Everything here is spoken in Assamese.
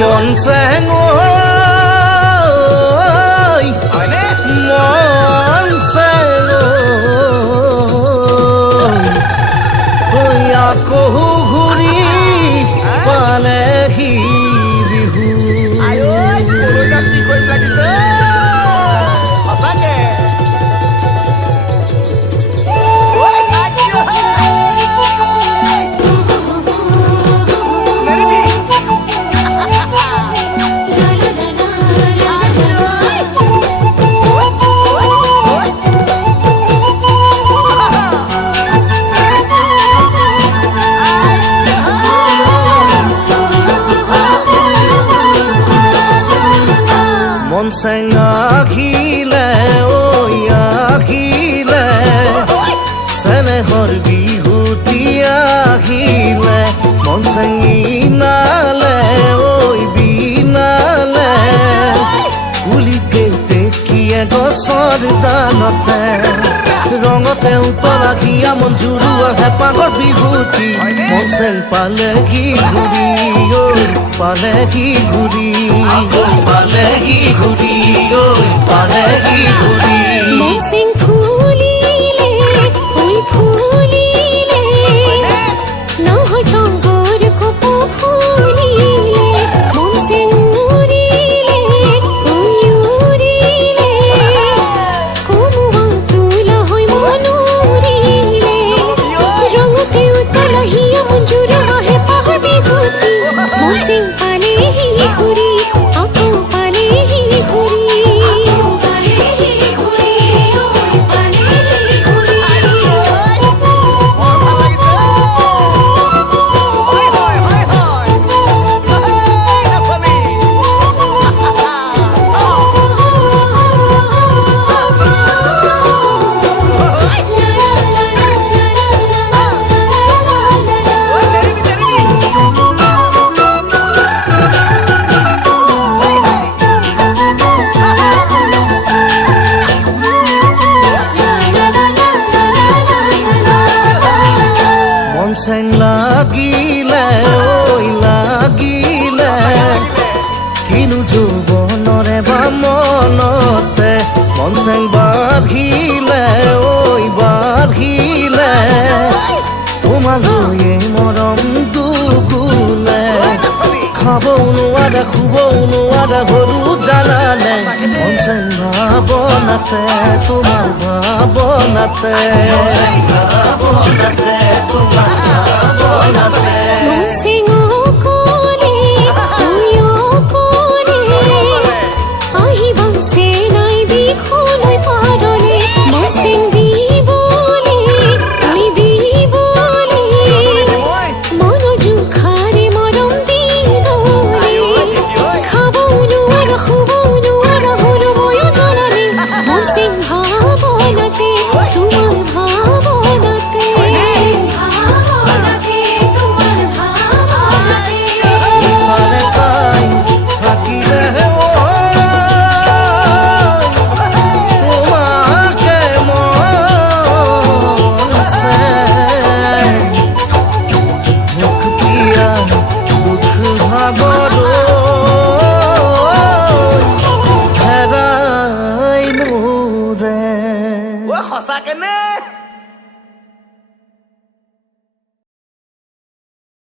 মন চেং মন চেং আকৌ ঘূৰি পালেহি বিহু মন চেং আহিলে আহিলে চেনেহৰ বিহুতি আহিলে মন চেং বিনালে বিনালে পুলিকে তেকিয়ে গছৰ দানতে ৰঙতে উতলাহিয়া মন জুৰুৱা হেঁপাহৰ বিহুতি মন চেং পালেহি ঘূৰি পালেহি ঘূৰি পালেহি ঘূৰি পালেহি ঘূৰি মন চেং ফুলিলে ফুলিলে নহয় টংগৰ কপৌ ফুলিলে মন চেং উৰিলে উৰিলে কমুৱা তোলা হৈ মন উৰিলে ৰঙতে উতলাহিয়া মন জুৰুৱা হেঁপাহৰ বিহুতি মন চেং পালেহি ঘূৰি আকৌ পালেহি ঘূৰি মন চেং লাগিলে লাগিলে কিনো যৌৱনৰে বা মনতে মন চেং বাঢ়িলে বাঢ়িলে তোমালৈয়ে মৰম দুগুলে খাবও নোৱাৰে শুবও নোৱাৰে সৰু জানানে মন চেং ভাৱনাতে তোমাৰ ভাৱনাতে ভাৱনাতে তোমাৰ ভাৱনাতে মন চেং অকলে অকলে আহিবা চেনাই দিখলৈ পাৰলে মন চেং দিবলে দিবলে মনৰ জোখাৰে মৰম দিবলে খাবও নোৱাৰা শুবও নোৱাৰা সৰু ময়ো জনালে মন চেং ভাৱনাতে তোমাৰ ভাৱনাতে চাৰে চাই থাকিলে তোমাকে মন চেং সুখ পিয়া দুখ ভাগৰ হেৰাই মোৰে সঁচাকে নে